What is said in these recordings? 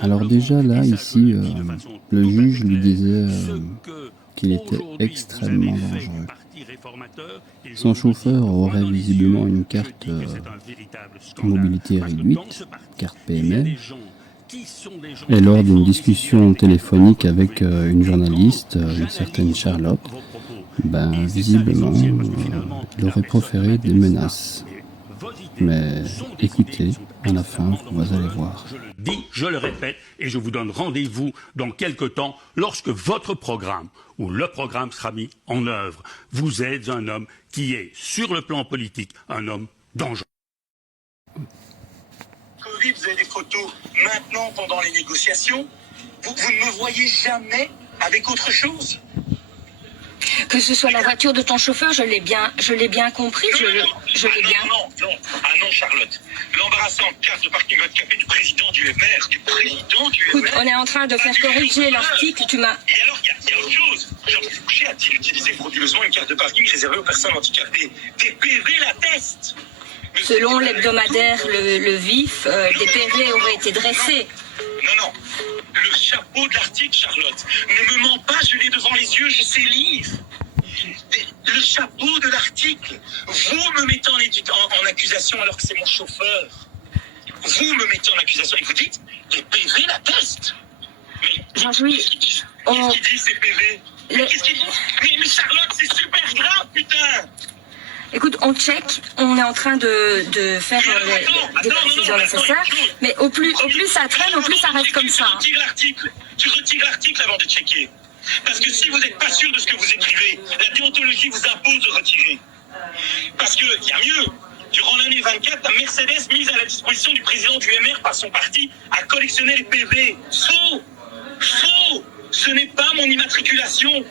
Alors déjà là, ici, le juge lui disait qu'il était extrêmement dangereux. Son chauffeur aurait visiblement une carte mobilité réduite, carte PMR, et lors d'une discussion téléphonique avec une journaliste, une certaine Charlotte, visiblement, il aurait proféré des menaces. Mais écoutez, à la fin, vous allez voir. Je le dis, je le répète, et je vous donne rendez-vous dans quelque temps lorsque votre programme ou le programme sera mis en œuvre. Vous êtes un homme qui est, sur le plan politique, un homme dangereux. Covid, vous avez des photos maintenant pendant les négociations. Vous ne me voyez jamais avec autre chose. Que ce soit la voiture de ton chauffeur, je l'ai bien compris, je l'ai bien. Non, Charlotte. L'embarrassante carte de parking handicapé du président du MR, Écoute, on est en train de faire corriger l'article, tu m'as... Et alors, il y a autre chose. Jean-Yves Fouché a-t-il utilisé frauduleusement une carte de parking réservée aux personnes handicapées? Des PV l'attestent. Selon l'hebdomadaire Le Vif, des PV auraient été dressés. Non. Le chapeau de l'article, Charlotte. Ne me mens pas, je l'ai devant les yeux, je sais lire. Le chapeau de l'article. Vous me mettez en accusation alors que c'est mon chauffeur. Vous me mettez en accusation et vous dites, les PV l'attestent. Jean-Louis, Qu'est-ce qu'il dit, ces PV? Qu'est-ce qu'il dit? Mais Charlotte, c'est super grave, putain. Écoute, on check, on est en train de faire des précisions nécessaires, mais au plus ça traîne, au plus ça reste comme ça. Tu retires l'article avant de checker. Parce que si vous n'êtes pas sûr de ce que vous écrivez, la déontologie vous impose de retirer. Parce qu'il y a mieux. Durant l'année 24, la Mercedes mise à la disposition du président du MR par son parti a collectionné les PV. Faux. Ce n'est pas mon immatriculation.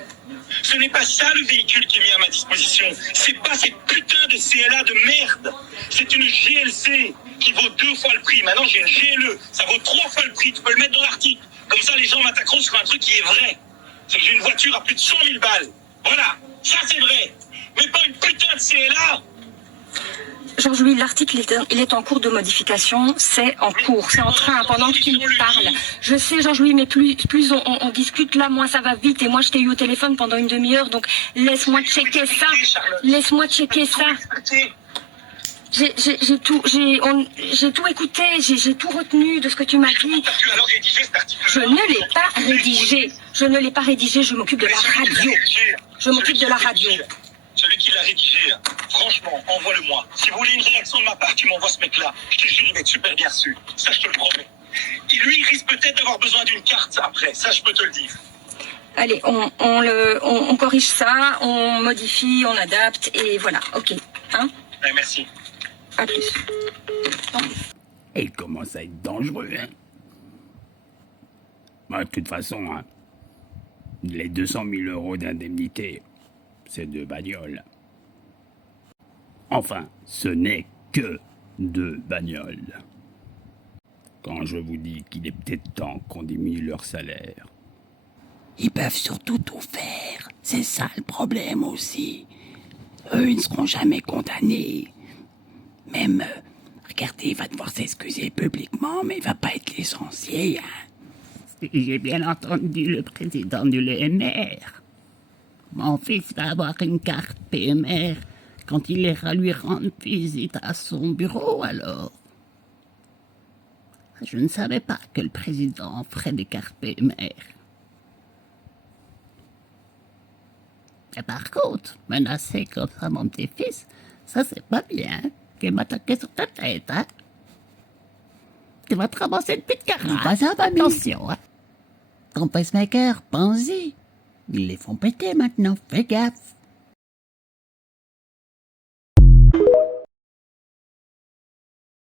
Ce n'est pas ça le véhicule qui est mis à ma disposition. C'est pas cette putain de CLA de merde. C'est une GLC qui vaut 2 fois le prix. Maintenant, j'ai une GLE. Ça vaut 3 fois le prix. Tu peux le mettre dans l'article. Comme ça, les gens m'attaqueront sur un truc qui est vrai. C'est que j'ai une voiture à plus de 100 000 balles. Voilà. Ça, c'est vrai. Mais pas une putain de CLA. Jean-Louis, l'article, il est en cours de modification, c'est en cours, c'est en train, pendant que tu me parles. Je sais, Jean-Louis, mais plus on discute là, moins ça va vite, et moi je t'ai eu au téléphone pendant une demi-heure, donc laisse-moi checker ça. J'ai tout écouté, j'ai tout retenu de ce que tu m'as dit. Je ne l'ai pas rédigé, je m'occupe de la radio. Celui qui l'a rédigé, franchement, envoie-le-moi. Si vous voulez une réaction de ma part, tu m'envoies ce mec-là. Je te jure, il va être super bien reçu. Ça, je te le promets. Lui, il risque peut-être d'avoir besoin d'une carte après. Ça, je peux te le dire. Allez, on corrige ça, on modifie, on adapte, et voilà, ok. Hein? Ouais, merci. À plus. Il commence à être dangereux, hein. De toute façon, les 200 000 € d'indemnité, c'est 2 bagnoles. Enfin, ce n'est que 2 bagnoles. Quand je vous dis qu'il est peut-être temps qu'on diminue leur salaire. Ils peuvent surtout tout faire. C'est ça le problème aussi. Eux, ils ne seront jamais condamnés. Même, regardez, il va devoir s'excuser publiquement, mais il va pas être licencié, hein. J'ai bien entendu le président du LMR. Mon fils va avoir une carte PMR quand il ira lui rendre visite à son bureau, alors. Je ne savais pas que le président ferait des cartes PMR. Et par contre, menacer comme ça mon petit-fils, ça c'est pas bien. Qu'il m'attaquer sur ta tête, hein. Tu vas te ramasser une petite carafe. Pas ça, mamie. Attention, hein. Ton pacemaker, pense-y. Ils les font péter maintenant, fais gaffe.